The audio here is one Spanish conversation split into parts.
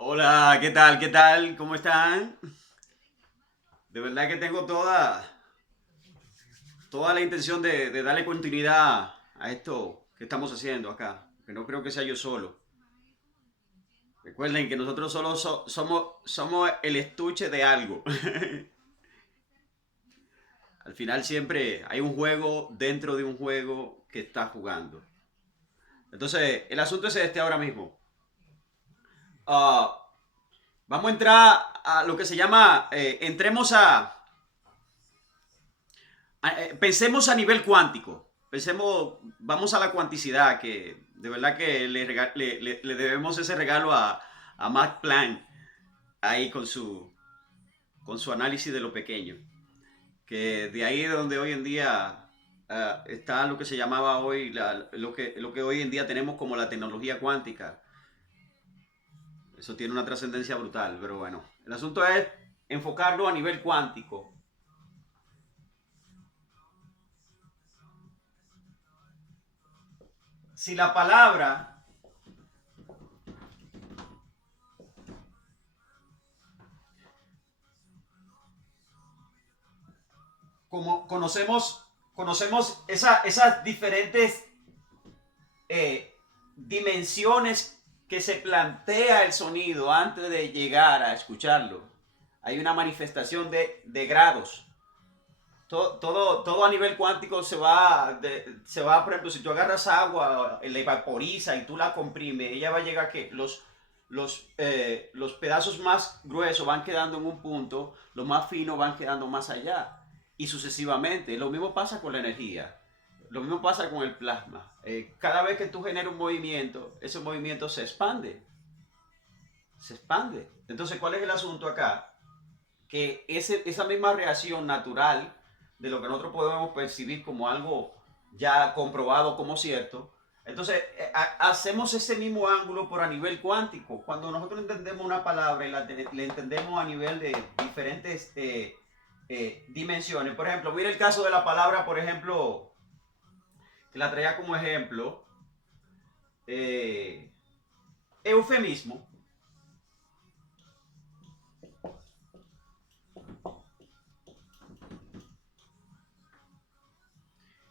Hola, ¿qué tal? ¿Qué tal? ¿Cómo están? De verdad que tengo toda la intención de darle continuidad a esto que estamos haciendo acá, que no creo que sea yo solo. Recuerden que nosotros solo somos el estuche de algo. Al final siempre hay un juego dentro de un juego que está jugando. Entonces, el asunto es este ahora mismo. Ah, vamos a entrar a lo que se llama, entremos pensemos a nivel cuántico. Pensemos, vamos a la cuanticidad, que de verdad que le debemos ese regalo a Max Planck ahí con su análisis de lo pequeño. Que de ahí es donde hoy en día está lo que se llamaba hoy, lo que hoy en día tenemos como la tecnología cuántica. Eso tiene una trascendencia brutal, pero bueno. El asunto es enfocarlo a nivel cuántico. Si la palabra como conocemos esas diferentes eh, dimensiones que se plantea el sonido antes de llegar a escucharlo. Hay una manifestación de grados. Todo a nivel cuántico se va, por ejemplo, si tú agarras agua, la vaporiza y tú la comprimes, ella va a llegar a que los pedazos más gruesos van quedando en un punto, los más finos van quedando más allá y sucesivamente. Lo mismo pasa con la energía, lo mismo pasa con el plasma. Cada vez que tú generas un movimiento, ese movimiento se expande, se expande. Entonces, ¿cuál es el asunto acá? Que esa misma reacción natural de lo que nosotros podemos percibir como algo ya comprobado como cierto, entonces hacemos ese mismo ángulo por a nivel cuántico. Cuando nosotros entendemos una palabra y le entendemos a nivel de diferentes dimensiones, por ejemplo, mira el caso de la palabra, por ejemplo, que la traía como ejemplo, eh, eufemismo.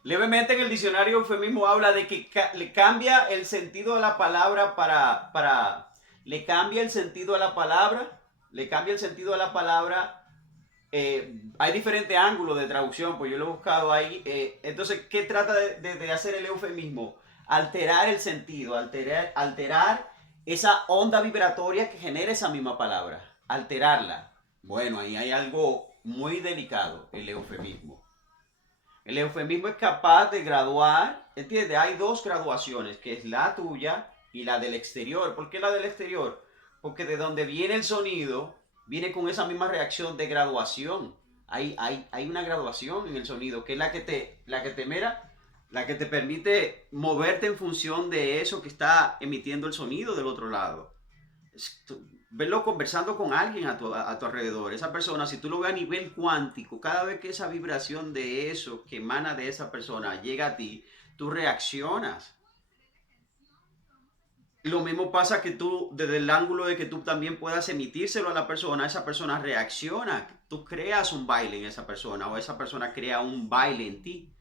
Levemente en el diccionario eufemismo habla de que le cambia el sentido de la palabra le cambia el sentido de la palabra, le cambia el sentido de la palabra. Hay diferentes ángulos de traducción, pues yo lo he buscado ahí. Entonces, ¿qué trata de hacer el eufemismo? Alterar el sentido, alterar esa onda vibratoria que genera esa misma palabra, alterarla. Bueno, ahí hay algo muy delicado, el eufemismo. El eufemismo es capaz de graduar, ¿entiendes? Hay dos graduaciones, que es la tuya y la del exterior. ¿Por qué la del exterior? Porque de donde viene el sonido, viene con esa misma reacción de graduación. Hay una graduación en el sonido, que es la que te permite moverte en función de eso que está emitiendo el sonido del otro lado. Verlo conversando con alguien a tu alrededor. Esa persona, si tú lo ves a nivel cuántico, cada vez que esa vibración de eso que emana de esa persona llega a ti, tú reaccionas. Lo mismo pasa que tú, desde el ángulo de que tú también puedas emitírselo a la persona, esa persona reacciona. Tú creas un baile en esa persona o esa persona crea un baile en ti.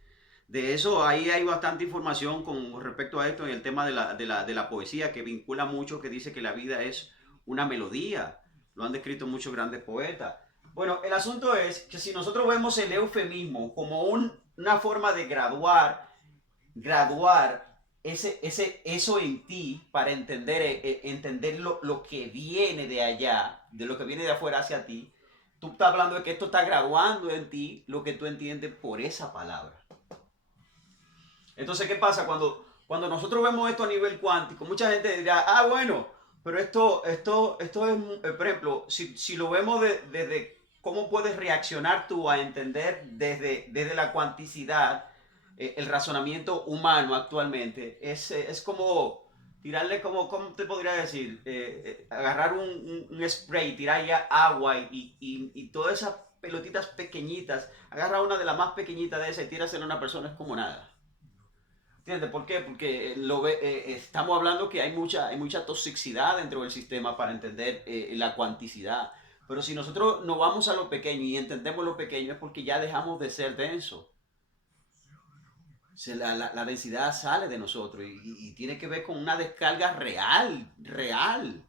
De eso ahí hay bastante información con respecto a esto en el tema de la poesía, que vincula mucho, que dice que la vida es una melodía. Lo han descrito muchos grandes poetas. Bueno, el asunto es que si nosotros vemos el eufemismo como una forma de graduar eso en ti para entender lo que viene de allá, de lo que viene de afuera hacia ti, tú estás hablando de que esto está graduando en ti lo que tú entiendes por esa palabra. Entonces, ¿qué pasa? Cuando nosotros vemos esto a nivel cuántico, mucha gente dirá, ah, bueno, pero esto es, por ejemplo, si lo vemos desde cómo puedes reaccionar tú a entender desde la cuanticidad, el razonamiento humano actualmente, es como tirarle como, ¿cómo te podría decir? Agarrar un spray, tirar ya agua y todas esas pelotitas pequeñitas, agarra una de las más pequeñitas de esas y tírasela a una persona, es como nada. ¿Entiendes? ¿Por qué? Porque estamos hablando que hay mucha toxicidad dentro del sistema para entender la cuanticidad. Pero si nosotros nos vamos a lo pequeño y entendemos lo pequeño es porque ya dejamos de ser denso. La densidad sale de nosotros y tiene que ver con una descarga real, real.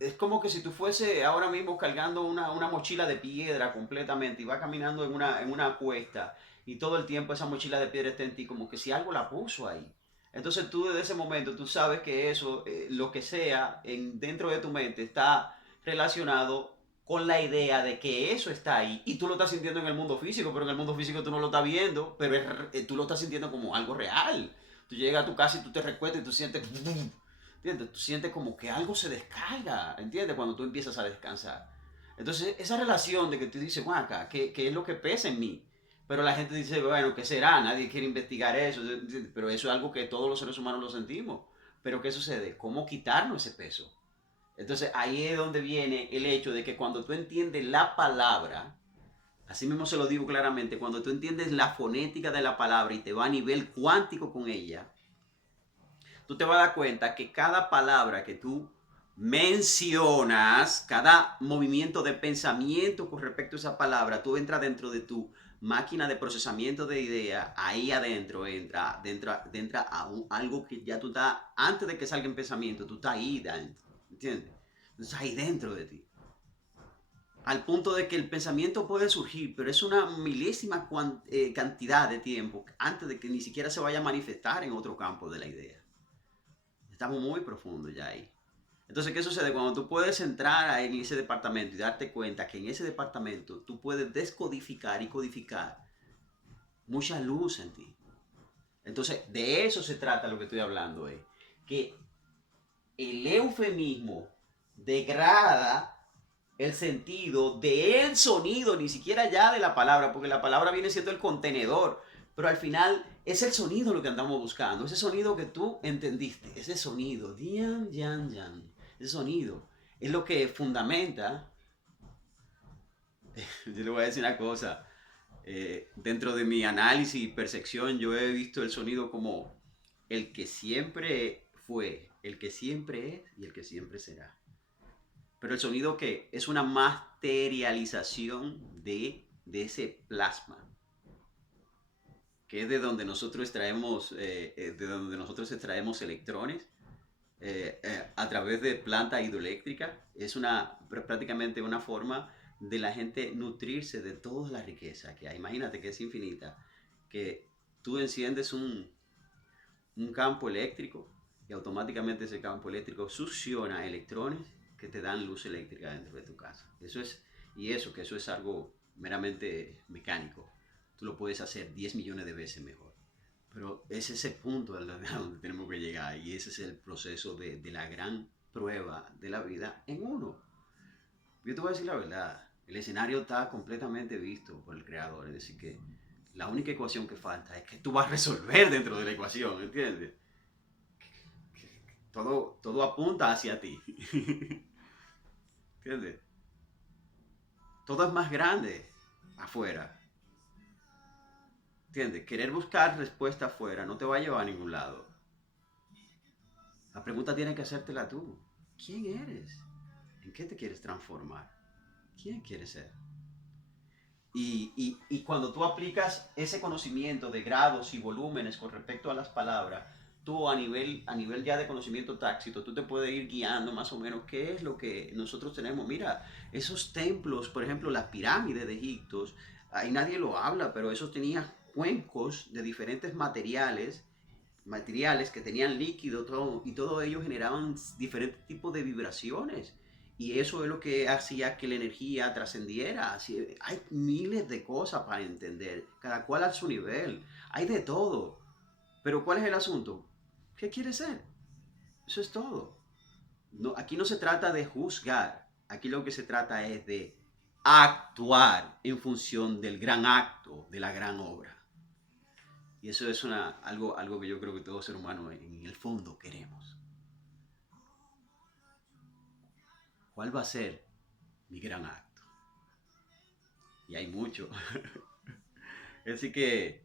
Es como que si tú fuese ahora mismo cargando una mochila de piedra completamente y va caminando en una cuesta y todo el tiempo esa mochila de piedra está en ti, como que si algo la puso ahí. Entonces tú desde ese momento tú sabes que eso, lo que sea, dentro de tu mente está relacionado con la idea de que eso está ahí y tú lo estás sintiendo en el mundo físico, pero en el mundo físico tú no lo estás viendo, pero tú lo estás sintiendo como algo real. Tú llegas a tu casa y tú te recuestas y tú sientes ¿entiendes? Tú sientes como que algo se descarga, ¿entiendes? Cuando tú empiezas a descansar. Entonces, esa relación de que tú dices, guaca, ¿qué es lo que pesa en mí? Pero la gente dice, bueno, ¿qué será? Nadie quiere investigar eso, ¿entiendes? Pero eso es algo que todos los seres humanos lo sentimos. Pero ¿qué sucede? ¿Cómo quitarnos ese peso? Entonces, ahí es donde viene el hecho de que cuando tú entiendes la palabra, así mismo se lo digo claramente, cuando tú entiendes la fonética de la palabra y te va a nivel cuántico con ella, tú te vas a dar cuenta que cada palabra que tú mencionas, cada movimiento de pensamiento con respecto a esa palabra, tú entras dentro de tu máquina de procesamiento de ideas, ahí adentro entra algo que ya tú estás, antes de que salga en pensamiento, tú estás ahí dentro, ¿entiendes? Tú estás ahí dentro de ti. Al punto de que el pensamiento puede surgir, pero es una milésima cantidad de tiempo antes de que ni siquiera se vaya a manifestar en otro campo de la idea. Estamos muy profundos ya ahí. Entonces, ¿qué sucede? Cuando tú puedes entrar en ese departamento y darte cuenta que en ese departamento tú puedes descodificar y codificar mucha luz en ti. Entonces, de eso se trata lo que estoy hablando, que el eufemismo degrada el sentido del sonido, ni siquiera ya de la palabra, porque la palabra viene siendo el contenedor, pero al final es el sonido lo que andamos buscando, ese sonido que tú entendiste, ese sonido, dian, yan, yan, ese sonido es lo que fundamenta. Yo le voy a decir una cosa, dentro de mi análisis y percepción yo he visto el sonido como el que siempre fue, el que siempre es y el que siempre será. Pero el sonido que es una materialización de ese plasma, que es de donde nosotros extraemos electrones a través de planta hidroeléctrica. Es prácticamente una forma de la gente nutrirse de toda la riqueza que hay. Imagínate que es infinita, que tú enciendes un campo eléctrico y automáticamente ese campo eléctrico succiona electrones que te dan luz eléctrica dentro de tu casa. Que eso es algo meramente mecánico. Tú lo puedes hacer 10 millones de veces mejor. Pero es ese punto a donde tenemos que llegar y ese es el proceso de la gran prueba de la vida en uno. Yo te voy a decir la verdad, el escenario está completamente visto por el creador, es decir que la única ecuación que falta es que tú vas a resolver dentro de la ecuación, ¿entiendes? Todo apunta hacia ti. ¿Entiendes? Todo es más grande afuera. ¿Entiendes? Querer buscar respuesta afuera no te va a llevar a ningún lado. La pregunta tienes que hacértela tú. ¿Quién eres? ¿En qué te quieres transformar? ¿Quién quieres ser? Y cuando tú aplicas ese conocimiento de grados y volúmenes con respecto a las palabras, tú a nivel ya de conocimiento tácito, tú te puedes ir guiando más o menos qué es lo que nosotros tenemos. Mira, esos templos, por ejemplo, las pirámides de Egipto, ahí nadie lo habla, pero esos tenían cuencos de diferentes materiales que tenían líquido todo, y todo ello generaban diferentes tipos de vibraciones. Y eso es lo que hacía que la energía trascendiera. Hay miles de cosas para entender, cada cual a su nivel. Hay de todo. Pero ¿cuál es el asunto? ¿Qué quieres ser? Eso es todo. No, aquí no se trata de juzgar. Aquí lo que se trata es de actuar en función del gran acto, de la gran obra. Y eso es algo que yo creo que todo ser humano en el fondo queremos. ¿Cuál va a ser mi gran acto? Y hay mucho. Así que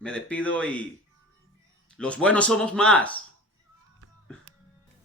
me despido y Los buenos somos más.